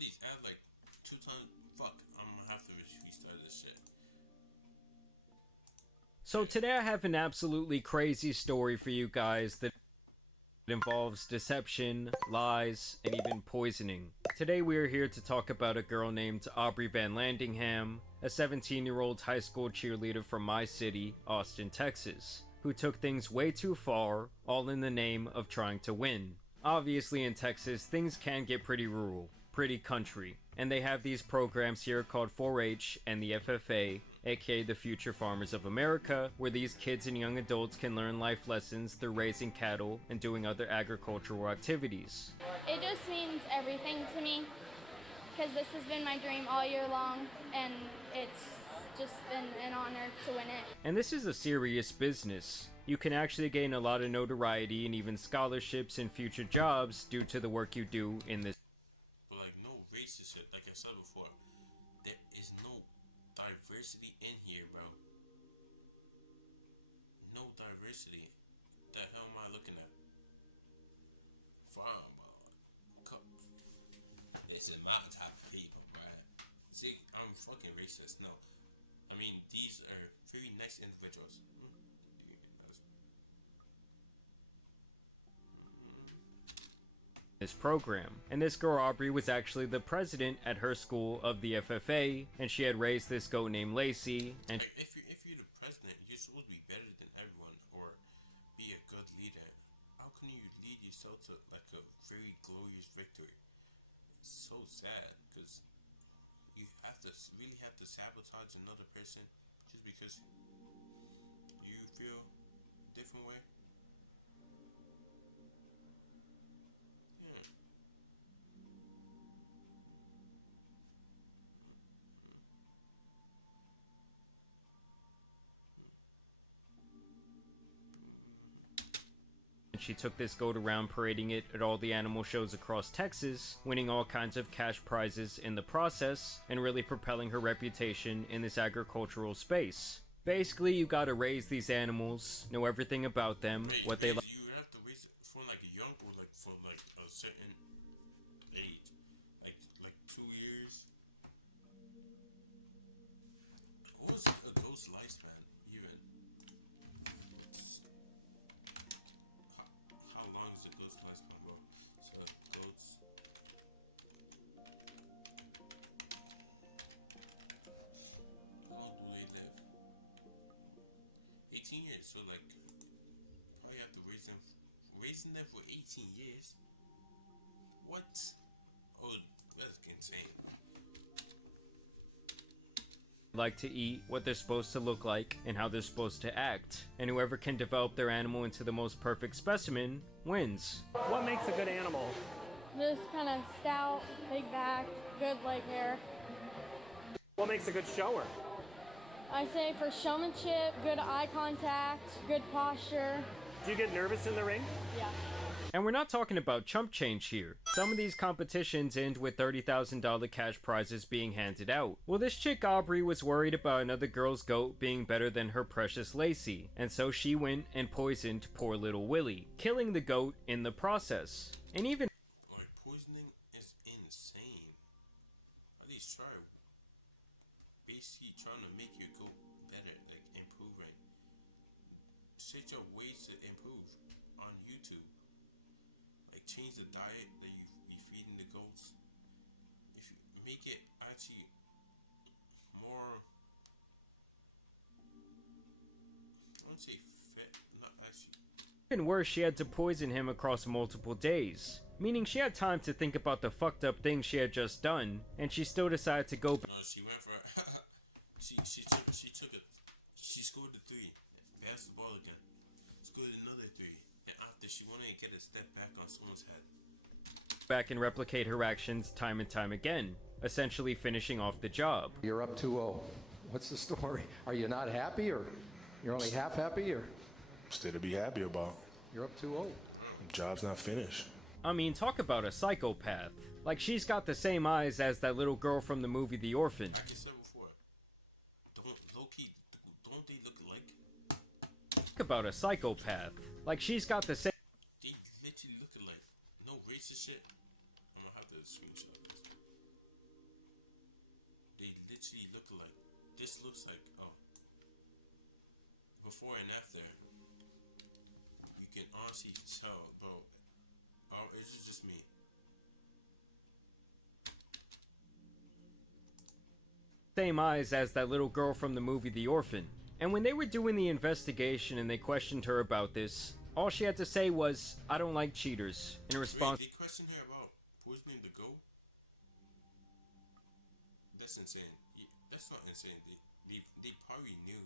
At least add like 2 times. Fuck, I'm gonna have to restart this shit. So today I have an absolutely crazy story for you guys that involves deception, lies, and even poisoning. Today we are here to talk about a girl named Aubrey Van Landingham, a 17-year-old high school cheerleader from my city, Austin, Texas, who took things way too far, all in the name of trying to win. Obviously in Texas, things can get pretty rural, pretty country, and they have these programs here called 4-H and the FFA, aka the Future Farmers of America, where these kids and young adults can learn life lessons through raising cattle and doing other agricultural activities. It just means everything to me because this has been my dream all year long, and it's just been an honor to win it. And this is a serious business. You can actually gain a lot of notoriety and even scholarships and future jobs due to the work you do in this. But like no racist shit. Like I said before, there is no diversity in here, bro. No diversity. The hell am I looking at? Fine, bro. This is my type of people, right? See, I'm fucking racist. No, I mean these are very nice individuals. This program. And this girl Aubrey was actually the president at her school of the FFA, and she had raised this goat named Lacey, and If you're the president, you're supposed to be better than everyone or be a good leader. How can you lead yourself to like a very glorious victory? It's so sad because you have to really have to sabotage another person just because you feel a different way. Yeah. she took this goat around parading it at all the animal shows across Texas, winning all kinds of cash prizes in the process, and really propelling her reputation in this agricultural space. Basically, you gotta raise these animals, know everything about them, what they like. You have to raise it for like a young or like for like a certain age, like 2 years. What was a ghost lifespan even? How long is a ghost lifespan, bro? So goats. How long do they live? 18 years. So like, probably have to raising them for 18 years. What? Oh, that's insane. Like to eat, what they're supposed to look like, and how they're supposed to act. And whoever can develop their animal into the most perfect specimen wins. What makes a good animal? Just kind of stout, big back, good leg hair. What makes a good shower? I say for showmanship, good eye contact, good posture. Do you get nervous in the ring? Yeah. And we're not talking about chump change here. Some of these competitions end with $30,000 cash prizes being handed out. Well, this chick Aubrey was worried about another girl's goat being better than her precious Lacey, and so she went and poisoned poor little Willie, killing the goat in the process. And even Like poisoning is insane. At least try. Basically trying to make your goat better, like improving. Search out ways to improve on YouTube. Like change the diet that you be feeding the goats. If you make it actually more, I wouldn't say fit, not actually. Even worse, she had to poison him across multiple days, meaning she had time to think about the fucked up things she had just done, and she still decided to go back. No, she went for she took it. She scored the 3, passed the ball again, scored another 3, and after she wanted to get a step back on someone's head. Back and replicate her actions time and time again, essentially finishing off the job. You're up 2-0. What's the story? Are you not happy, or you're only half happy, or Still to be happy about. you're up 2-0? Job's not finished. I mean, talk about a psychopath. Like, she's got the same eyes as that little girl from the movie The Orphan. Like I said before, low-key, don't they look alike? Talk about a psychopath. Like, she's got the same. They literally look alike. No racist shit. I'm gonna have to screenshot this. they literally look alike. This looks like, oh, before and after. You can honestly tell, bro. Oh, it's just me. Same eyes as that little girl from the movie The Orphan. And when they were doing the investigation and they questioned her about this, all she had to say was, "I don't like cheaters." In response, Wait, they questioned her about poisoning the goat? That's insane. That's not insane. They probably knew.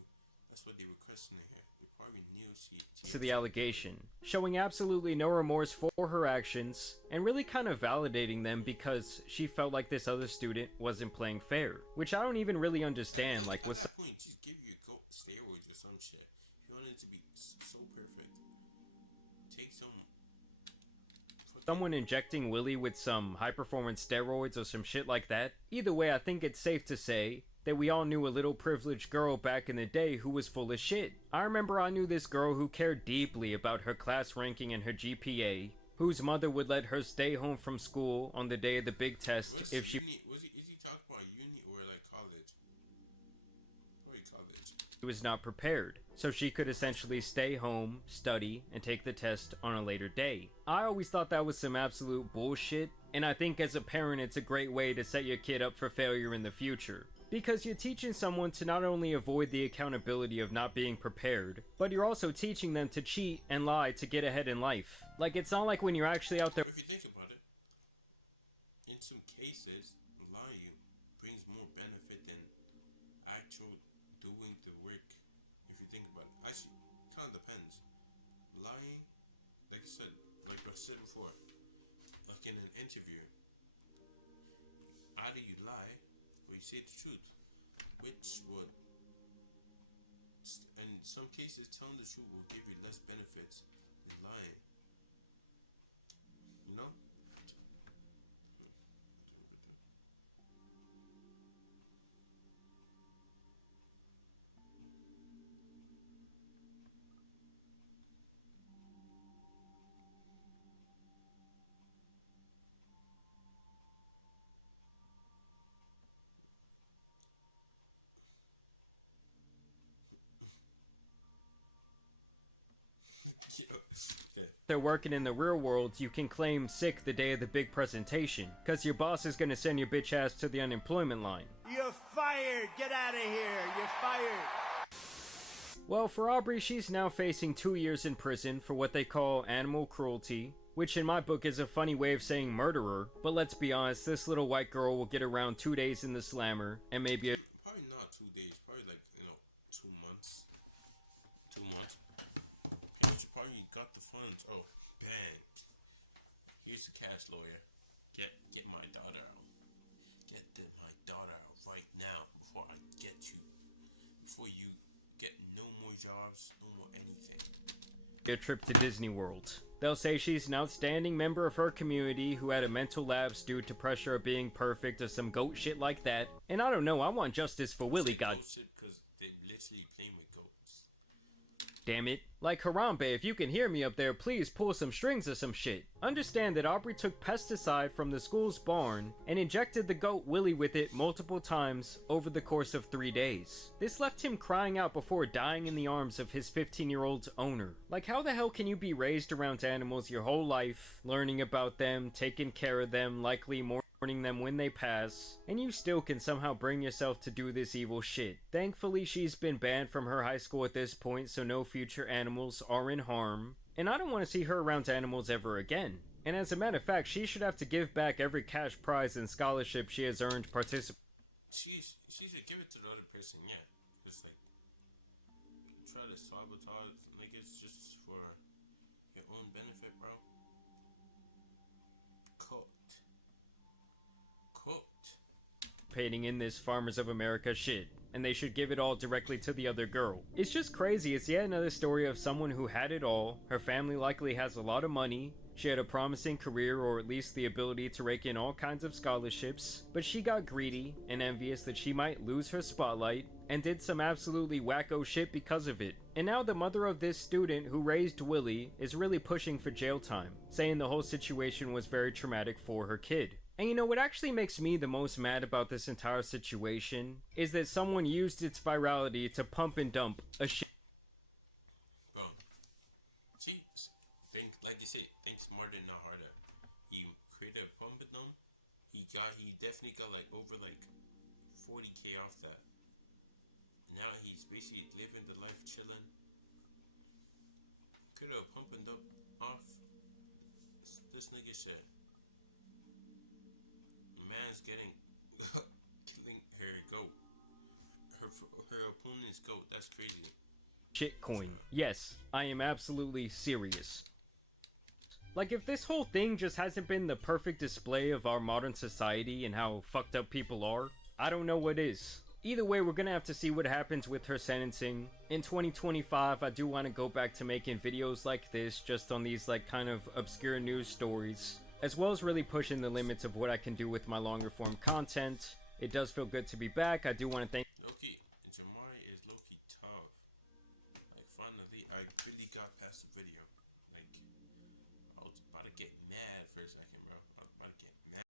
That's what they were questioning her. They probably knew she to the allegation, showing absolutely no remorse for her actions, and really kind of validating them because she felt like this other student wasn't playing fair. Which I don't even really understand, like, what's at that point, just give you goat steroids or some shit. You want it to be so perfect. Take some. Someone injecting Willie with some high-performance steroids or some shit like that? Either way, I think it's safe to say that we all knew a little privileged girl back in the day who was full of shit. I remember I knew this girl who cared deeply about her class ranking and her GPA, whose mother would let her stay home from school on the day of the big test if she Is he talking about uni or like college? Probably college. was not prepared, so she could essentially stay home, study, and take the test on a later day. I always thought that was some absolute bullshit, and I think as a parent it's a great way to set your kid up for failure in the future. Because you're teaching someone to not only avoid the accountability of not being prepared, but you're also teaching them to cheat and lie to get ahead in life. Like, it's not like when you're actually out there. If you think about it, in some cases, lying brings more benefit than actual doing the work. If you think about it, actually, kind of depends. Lying, like I said before, like in an interview, either you lie or you say the truth, which would, in some cases, telling the truth will give you less benefits than lying. You know? They're working in the real world, you can claim sick the day of the big presentation, cause your boss is gonna send your bitch ass to the unemployment line. You're fired! Get out of here! You're fired! Well, for Aubrey, she's now facing 2 years in prison for what they call animal cruelty, which in my book is a funny way of saying murderer, but let's be honest, this little white girl will get around 2 days in the slammer, and maybe a Probably not 2 days, probably like, 2 months. 2 months. She probably got the funds. Oh, bang. Here's the cash lawyer. Get my daughter out. Get my daughter out right now before I get you. Before you get no more jobs, no more anything. a trip to Disney World. They'll say she's an outstanding member of her community who had a mental lapse due to pressure of being perfect or some goat shit like that. And I don't know, I want justice for Willie, god Because they literally play with goats. damn it. Like Harambe, if you can hear me up there, please pull some strings or some shit. Understand that Aubrey took pesticide from the school's barn and injected the goat Willie with it multiple times over the course of 3 days. This left him crying out before dying in the arms of his 15-year-old owner. Like, how the hell can you be raised around animals your whole life, learning about them, taking care of them, likely mourning them when they pass, and you still can somehow bring yourself to do this evil shit? Thankfully, she's been banned from her high school at this point, so no future animals are in harm, and I don't want to see her around animals ever again. And as a matter of fact, she should have to give back every cash prize and scholarship she has earned participating. She should give it to the other person, yeah. It's like, try to sabotage, like it's just for your own benefit, bro. Cooked. in this Farmers of America shit, and they should give it all directly to the other girl. It's just crazy. It's yet another story of someone who had it all. Her family likely has a lot of money. She had a promising career, or at least the ability to rake in all kinds of scholarships, but she got greedy and envious that she might lose her spotlight, and did some absolutely wacko shit because of it. And now the mother of this student who raised Willie is really pushing for jail time, saying the whole situation was very traumatic for her kid. And you know what actually makes me the most mad about this entire situation is that someone used its virality to pump and dump a shit. Bro, see, think like you say, think smarter, not harder. He created a pump and dump. He definitely got like over like 40K off that. Now he's basically living the life chilling. Could have pump and dump off this nigga shit. Man's getting killing her goat. Her opponent's goat. That's crazy. Shitcoin. Yes, I am absolutely serious. Like, if this whole thing just hasn't been the perfect display of our modern society and how fucked up people are, I don't know what is. Either way, we're gonna have to see what happens with her sentencing. In 2025, I do want to go back to making videos like this, just on these like kind of obscure news stories, as well as really pushing the limits of what I can do with my longer form content. It does feel good to be back. I do want to thank Loki, JAMARI is Loki tough. Like finally, I really got past the video.